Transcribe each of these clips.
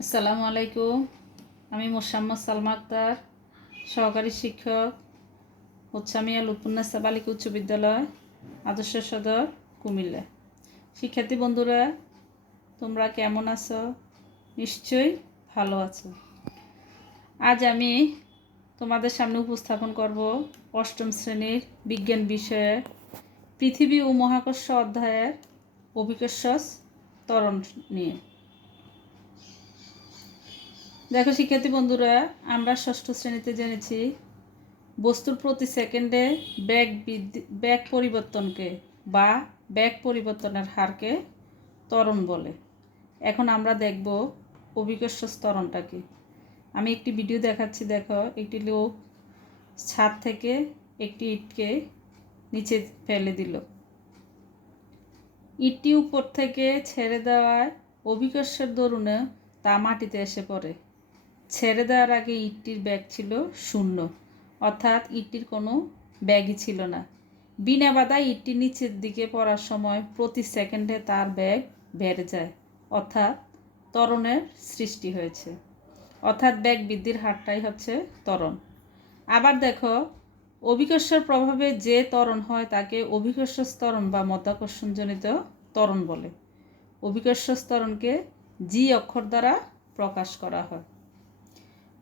আসসালামু আলাইকুম। আমি মোসাম্মদ সালমা আক্তার, সহকারী শিক্ষক, উচ্চামিয়া লুৎফুন্নেছা বালিকা উচ্চ বিদ্যালয়, আদর্শ সদর, কুমিল্লা। শিক্ষার্থী বন্ধুরা, তোমরা কেমন আছো? নিশ্চয়ই ভালো আছো। আজ আমি তোমাদের সামনে উপস্থাপন করব অষ্টম শ্রেণীর বিজ্ঞান বিষয়ে পৃথিবী ও মহাকর্ষ অধ্যায়ের অভিকর্ষ ত্বরণ নিয়ে। দেখো শিক্ষার্থী বন্ধুরা, আমরা ষষ্ঠ শ্রেণীতে জেনেছি বস্তুর প্রতি সেকেন্ডে বেগ পরিবর্তনকে বা বেগ পরিবর্তনের হারকে ত্বরণ বলে। এখন আমরা দেখব অভিকর্ষ ত্বরণটা কি। আমি একটি ভিডিও দেখাচ্ছি। দেখো, একটি লোক ছাদ থেকে একটি ইটকে নিচে ফেলে দিল। ইটটি উপর থেকে ছেড়ে দেওয়ায় অভিকর্ষের দরুনে তা মাটিতে এসে পড়ে। ছেড়ে দেওয়ার আগে ইটটির ব্যাগ ছিল শূন্য, অর্থাৎ ইটটির কোনো ব্যাগই ছিল না। বিনা বাধায় ইটটি নিচের দিকে পড়ার সময় প্রতি সেকেন্ডে তার ব্যাগ বেড়ে যায়, অর্থাৎ ত্বরণের সৃষ্টি হয়েছে। অর্থাৎ ব্যাগ বৃদ্ধির হারটাই হচ্ছে ত্বরণ। আবার দেখো, অভিকর্ষের প্রভাবে যে ত্বরণ হয় তাকে অভিকর্ষ ত্বরণ বা মাধ্যাকর্ষণজনিত ত্বরণ বলে। অভিকর্ষ ত্বরণকে জি অক্ষর দ্বারা প্রকাশ করা হয়।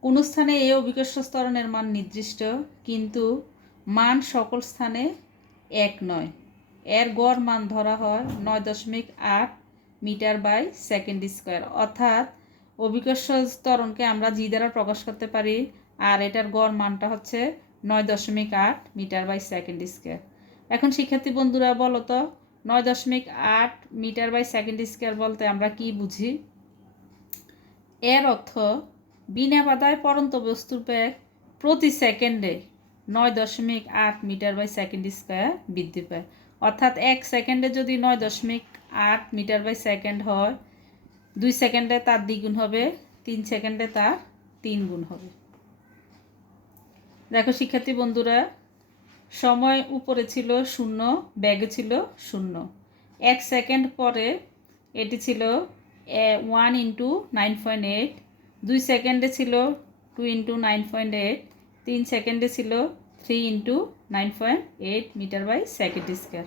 কোন স্থানে এই অভিকর্ষ ত্বরণের মান নির্দিষ্ট, কিন্তু মান সকল স্থানে এক নয়। এর গড় মান ধরা হয় 9.8 মিটার বাই সেকেন্ড স্কোয়ার। অর্থাৎ অভিকর্ষ ত্বরণকে আমরা জি দ্বারা প্রকাশ করতে পারি, আর এটার গড় মানটা হচ্ছে 9.8 মিটার বাই সেকেন্ড স্কোয়ার। এখন শিক্ষার্থী বন্ধুরা বলো তো, 9.8 মিটার বাই সেকেন্ড স্কোয়ার বলতে আমরা কি বুঝি? এর অর্থ বিনা বাধায় পড়ন্ত বস্তুর বেগ প্রতি সেকেন্ডে 9.8 মিটার বাই সেকেন্ড স্কোয়ার বৃদ্ধি পায়। অর্থাৎ 1 সেকেন্ডে যদি 9.8 মিটার বাই সেকেন্ড হয়, 2 সেকেন্ডে তার দ্বিগুণ হবে, 3 সেকেন্ডে তার 3 গুণ হবে। দেখো শিক্ষার্থী বন্ধুরা, সময় উপরে ছিল 0, ব্যাগে ছিল 0। 1 সেকেন্ড পরে এটি ছিল 1 ইন্টু 9.8, 2 সেকেন্ডে ছিল 2 ইন্টু 9.8, 3 সেকেন্ডে ছিল 3 into 9.8 metre by second square.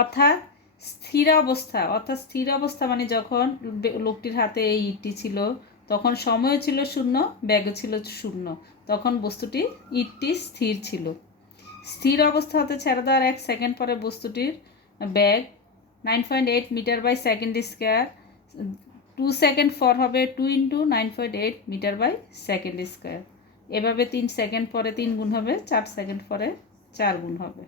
অর্থাৎ স্থির অবস্থা মানে যখন লোকটির হাতে এই ইটটি ছিল তখন সময়ও ছিল 0, ব্যাগও ছিল 0, তখন ইটটি স্থির ছিল। স্থির অবস্থা হতে ছেড়ে দেওয়ার 1 সেকেন্ড পরে বস্তুটির ব্যাগ 9.8 metre by second square, 2 second পর হবে 2 into 9.8 metre by second square. এভাবে 3 সেকেন্ড পরে 3 গুণ হবে, 4 সেকেন্ড পরে 4 গুণ হবে।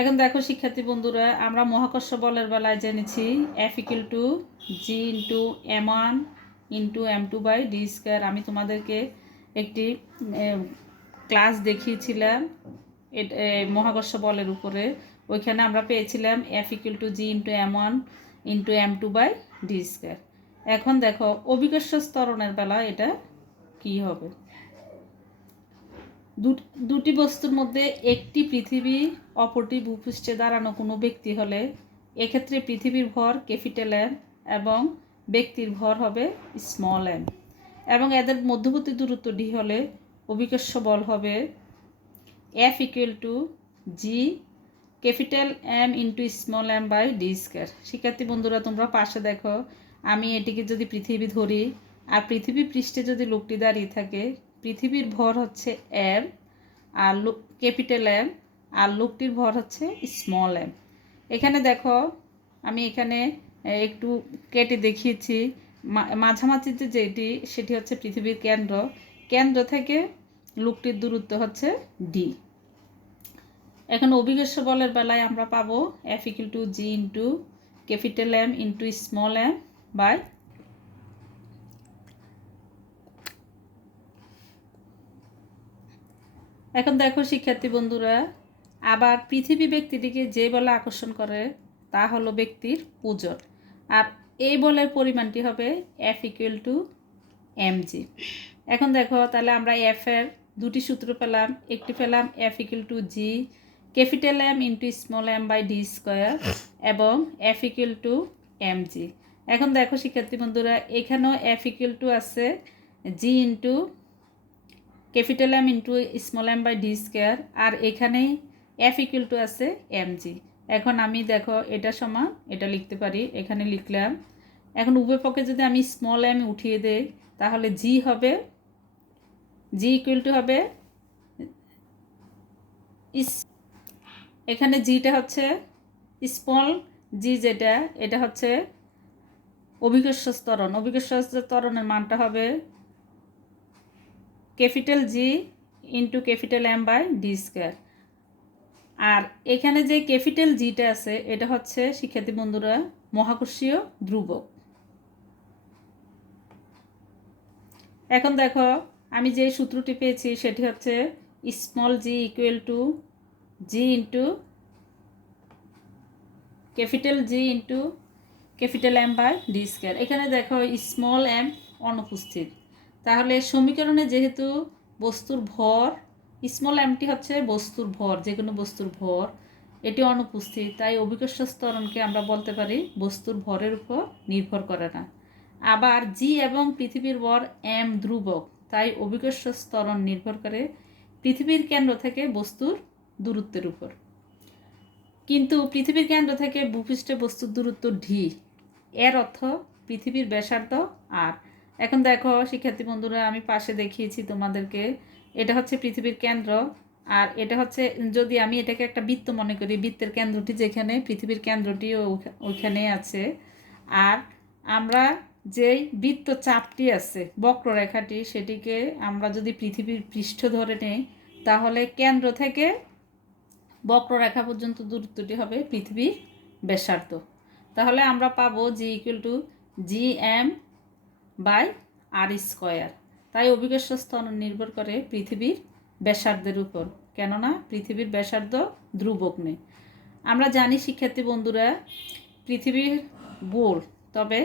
এখন দেখো শিক্ষার্থী বন্ধুরা, আমরা মহাকর্ষ বলের বেলায় জেনেছি F = G into M1 into M2 by D square. আমি তোমাদেরকে একটি ক্লাস দেখিয়েছিলাম মহাকর্ষ বলের উপরে। ওইখানে আমরা পেয়েছিলাম F = G into M1 into M2 by D square. এখন দেখো অভিকর্ষ ত্বরণের বেলা এটা কি হবে। দুটি বস্তুর মধ্যে একটি পৃথিবী, অপরটি ভূপৃষ্ঠে দাঁড়ানো কোনো ব্যক্তি হলে এক্ষেত্রে পৃথিবীর ভর ক্যাপিটাল M এবং ব্যক্তির ভর হবে স্মল m, এবং এদের মধ্যবর্তী দূরত্ব d হলে অভিকর্ষ বল হবে F = G capital M into small m by D square. শিক্ষার্থী বন্ধুরা, তোমরা পাশে দেখো, আমি এটিকে যদি পৃথিবী ধরি আর পৃথিবী পৃষ্ঠে যদি লোকটি দাঁড়িয়ে থাকে, পৃথিবীর ভর হচ্ছে m আর ক্যাপিটাল M, আর লোকটির ভর হচ্ছে স্মল m। এখানে দেখো, আমি এখানে একটু কেটে দেখিয়েছি। মাঝামাঝিতে যেটি সেটি হচ্ছে পৃথিবীর কেন্দ্র থেকে লোকটির দূরত্ব হচ্ছে d। এখন অভিকর্ষ বলের বেলায় আমরা পাবো F = G into capital M into small m by. এখন দেখো শিক্ষার্থী বন্ধুরা, আবার পৃথিবী ব্যক্তিটিকে যে বলে আকর্ষণ করে তা হলো ব্যক্তির ওজন, আর এই বলের পরিমাণটি হবে F = mg। এখন দেখো, তাহলে আমরা F এর দুটি সূত্র পেলাম। একটি পেলাম F = G capital M into small m by D square এবং F = mg। এখন দেখো শিক্ষার্থী বন্ধুরা, এখানেও এফ ইকুয়াল টু আছে G into capital M into small M by D square, আর এখানে এফ ইকুয়াল টু আছে এম জি। এখন আমি দেখো এটা সমান এটা লিখতে পারি, এখানে লিখলাম। এখন উভয় পক্ষে যদি আমি স্মল এম উঠিয়ে দেই তাহলে জি হবে, জি ইকুয়াল টু হবে এখানে জিটা হচ্ছে স্মল জি, যেটা এটা হচ্ছে অভিকর্ষ ত্বরণ, অভিকর্ষ ত্বরণের মানটা হবে capital G into capital M by D square. আর এখানে যে ক্যাপিটাল জিটা আছে এটা হচ্ছে শিক্ষার্থী বন্ধুরা মহাকর্ষীয় ধ্রুবক। এখন দেখো আমি যে সূত্রটি পেয়েছি সেটি হচ্ছে small g equal to g into capital G into capital M by D square. এখানে দেখো স্মল এম অনুপস্থিত, তাহলে সমীকরণে যেহেতু বস্তুর ভর স্মল এমটি হচ্ছে বস্তুর ভর, যে কোনো বস্তুর ভর, এটি অনুপস্থিত, তাই অভিকর্ষ ত্বরণকে আমরা বলতে পারি বস্তুর ভরের উপর নির্ভর করে না। আবার জি এবং পৃথিবীর ভর এম ধ্রুবক, তাই অভিকর্ষ ত্বরণ নির্ভর করে পৃথিবীর কেন্দ্র থেকে বস্তুর দূরত্বের উপর। কিন্তু পৃথিবীর কেন্দ্র থেকে ভূপৃষ্ঠে বস্তুর দূরত্ব ডি, এর অর্থ পৃথিবীর ব্যাসার্ধ আর। এখন দেখো শিক্ষার্থী বন্ধুরা, আমি পাশে দেখিয়েছি তোমাদেরকে, এটা হচ্ছে পৃথিবীর কেন্দ্র, আর এটা হচ্ছে, যদি আমি এটাকে একটা বৃত্ত মনে করি, বৃত্তের কেন্দ্রটি যেখানে, পৃথিবীর কেন্দ্রটিও ওইখানে আছে। আর আমরা যেই বৃত্ত চাপটি আছে বক্ররেখাটি, সেটিকে আমরা যদি পৃথিবীর পৃষ্ঠ ধরে নেই তাহলে কেন্দ্র থেকে বক্ররেখা পর্যন্ত দূরত্বটি হবে পৃথিবীর ব্যাসার্ধ। তাহলে আমরা পাবো G equal to G M by R square. তাই অভিকর্ষ ত্বরণ নির্ভর করে পৃথিবীর ব্যাসার্ধের উপর, কেননা পৃথিবীর ব্যাসার্ধ ধ্রুবক নেই। আমরা জানি শিক্ষার্থী বন্ধুরা পৃথিবীর গোল, তবে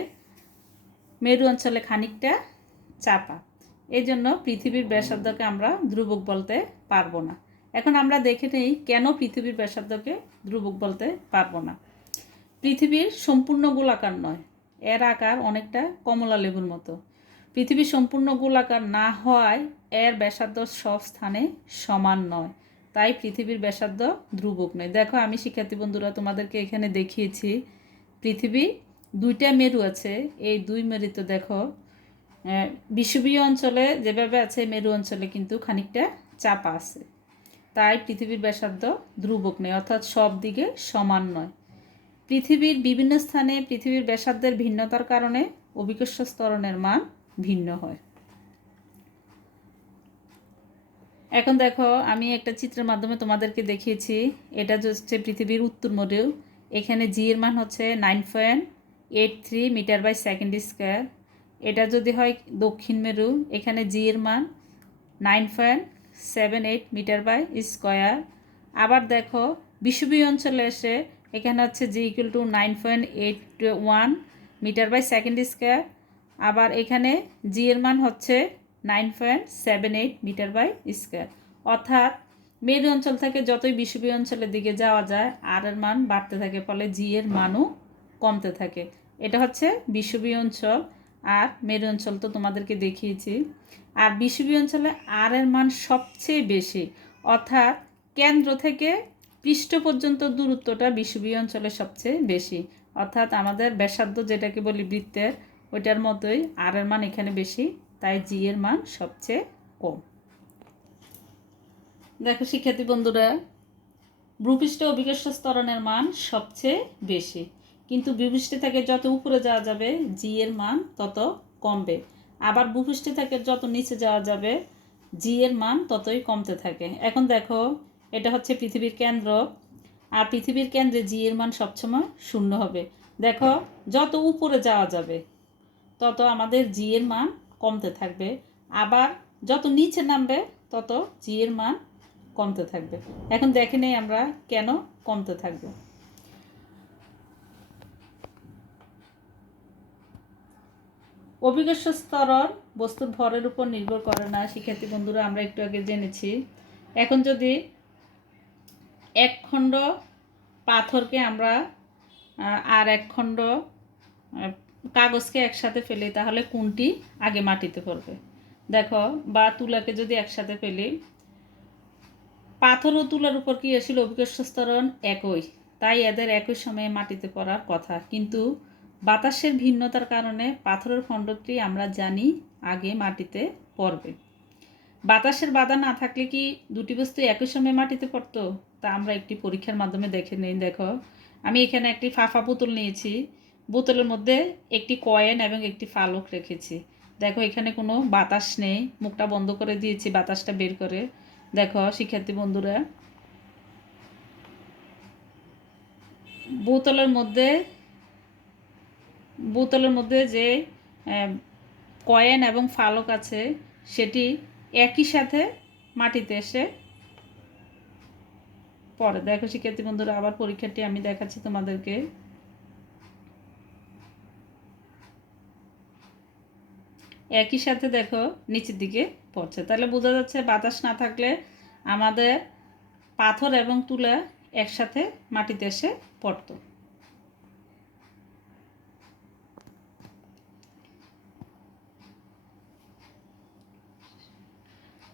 মেরু অঞ্চলে খানিকটা চাপা, এই জন্য পৃথিবীর ব্যাসার্ধকে আমরা ধ্রুবক বলতে পারবো না। এখন আমরা দেখে নেই কেন পৃথিবীর ব্যাসার্ধকে ধ্রুবক বলতে পারবো না। পৃথিবীর সম্পূর্ণ গোলাকার নয়, এর আকার অনেকটা কমলা লেবুর মতো। পৃথিবী সম্পূর্ণ গোলাকার না হওয়ায় এর ব্যাসার্ধ সব স্থানে সমান নয়, তাই পৃথিবীর ব্যাসার্ধ ধ্রুবক নয়। দেখো আমি শিক্ষার্থী বন্ধুরা তোমাদেরকে এখানে দেখিয়েছি পৃথিবী দুইটা মেরু আছে, এই দুই মেরুতে দেখো বিষুবীয় অঞ্চলে যেভাবে আছে মেরু অঞ্চলে কিন্তু খানিকটা চাপা আছে, তাই পৃথিবীর ব্যাসার্ধ ধ্রুবক নয়, অর্থাৎ সব দিকে সমান নয়। পৃথিবীর বিভিন্ন স্থানে পৃথিবীর ব্যাসার্ধের ভিন্নতার কারণে অভিকর্ষ ত্বরণের মান ভিন্ন হয়। এখন দেখো আমি একটা চিত্রের মাধ্যমে তোমাদেরকে দেখিয়েছি, এটা হচ্ছে পৃথিবীর উত্তর মেরু। এখানে জি এর মান হচ্ছে 9.83 মিটার বাই সেকেন্ড স্কোয়ার। এটা যদি হয় দক্ষিণ মেরু, এখানে জি এর মান 9.78 মিটার বাই স্কোয়ার। আবার দেখো বিষুবীয় অঞ্চলে এসে এখানে হচ্ছে G equal to 9.81 metre by second square. আবার এখানে জি এর মান হচ্ছে 9.78 মিটার বাই স্কোয়ার। অর্থাৎ মেরু অঞ্চল থেকে যতই বিষুবীয় অঞ্চলের দিকে যাওয়া যায় আর এর মান বাড়তে থাকে, ফলে জি এর মানও কমতে থাকে। এটা হচ্ছে বিষুবীয় অঞ্চল, আর মেরু অঞ্চল তো তোমাদেরকে দেখিয়েছি। আর বিষুবীয় অঞ্চলে আর এর মান সবচেয়ে বেশি, অর্থাৎ কেন্দ্র থেকে পৃষ্ঠ পর্যন্ত দূরত্বটা বিষুবীয় অঞ্চলে সবচেয়ে বেশি, অর্থাৎ আমাদের ব্যাসার্ধ যেটাকে বলি বৃত্তের, ওইটার মতোই আর এর মান এখানে বেশি, তাই জি এর মান সবচেয়ে কম। দেখো শিক্ষার্থী বন্ধুরা, ভূপৃষ্ঠে অভিকর্ষ ত্বরণের মান সবচেয়ে বেশি, কিন্তু ভূপৃষ্ঠ থেকে যত উপরে যাওয়া যাবে জি এর মান তত কমবে। আবার ভূপৃষ্ঠ থেকে যত নিচে যাওয়া যাবে জি এর মান ততই কমতে থাকে। এখন দেখো এটা হচ্ছে পৃথিবীর কেন্দ্র, আর পৃথিবীর কেন্দ্রে জি এর মান সবসময় শূন্য হবে। দেখো যত উপরে যাওয়া যাবে তত আমাদের জি এর মান কমতে থাকবে, আবার যত নিচে নামবে তত জি এর মান কমতে থাকবে। এখন দেখে নেই আমরা কেন কমতে থাকবে। অভিকর্ষ ত্বরণ বস্তুর ভরের উপর নির্ভর করে না, শিক্ষার্থী বন্ধুরা আমরা একটু আগে জেনেছি। এখন যদি এক খণ্ড পাথরকে আমরা আর এক খণ্ড কাগজকে একসাথে ফেলি তাহলে কোনটি আগে মাটিতে পড়বে? দেখো, বা তুলাকে যদি একসাথে ফেলি, পাথর ও তুলার উপর কি এসেছিল অভিকর্ষ ত্বরণ একই, তাই এদের একই সময়ে মাটিতে পড়ার কথা। কিন্তু বাতাসের ভিন্নতার কারণে পাথরের খণ্ডটি আমরা জানি আগে মাটিতে পড়বে। বাতাসের বাধা না থাকলে কি দুটি বস্তু একই সময়ে মাটিতে পড়তো? তা আমরা একটি পরীক্ষার মাধ্যমে দেখে নিই। দেখো, আমি এখানে একটি ফাফা বোতল নিয়েছি। বোতলের মধ্যে একটি কয়েন এবং একটি ফালক রেখেছি। দেখো, এখানে কোনো বাতাস নেই, মুখটা বন্ধ করে দিয়েছি বাতাসটা বের করে। দেখো শিক্ষার্থী বন্ধুরা, বোতলের মধ্যে যে কয়েন এবং ফালক আছে সেটি একই সাথে মাটিতে এসে পড়ে। দেখো শিক্ষার্থী বন্ধুরা, আবার পরীক্ষাটি আমি দেখাচ্ছি তোমাদেরকে। একই সাথে দেখো নিচের দিকে পড়ছে, তাহলে বোঝা যাচ্ছে বাতাস না থাকলে আমাদের পাথর এবং তুলা একসাথে মাটিতে এসে পড়তো।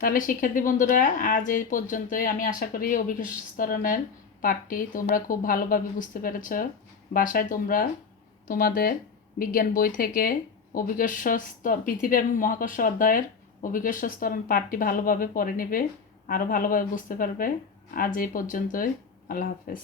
তাহলে শিক্ষার্থী বন্ধুরা, আজ এই পর্যন্তই। আমি আশা করি অভিকর্ষ ত্বরণের পাঠটি তোমরা খুব ভালোভাবে বুঝতে পেরেছ। বাসায় তোমরা তোমাদের বিজ্ঞান বই থেকে অভিকর্ষ পৃথিবী এবং মহাকর্ষ অধ্যায়ের অভিকর্ষ ত্বরণ পাঠটি ভালোভাবে পড়ে নেবে, আরও ভালোভাবে বুঝতে পারবে। আজ এই পর্যন্তই। আল্লাহ হাফেজ।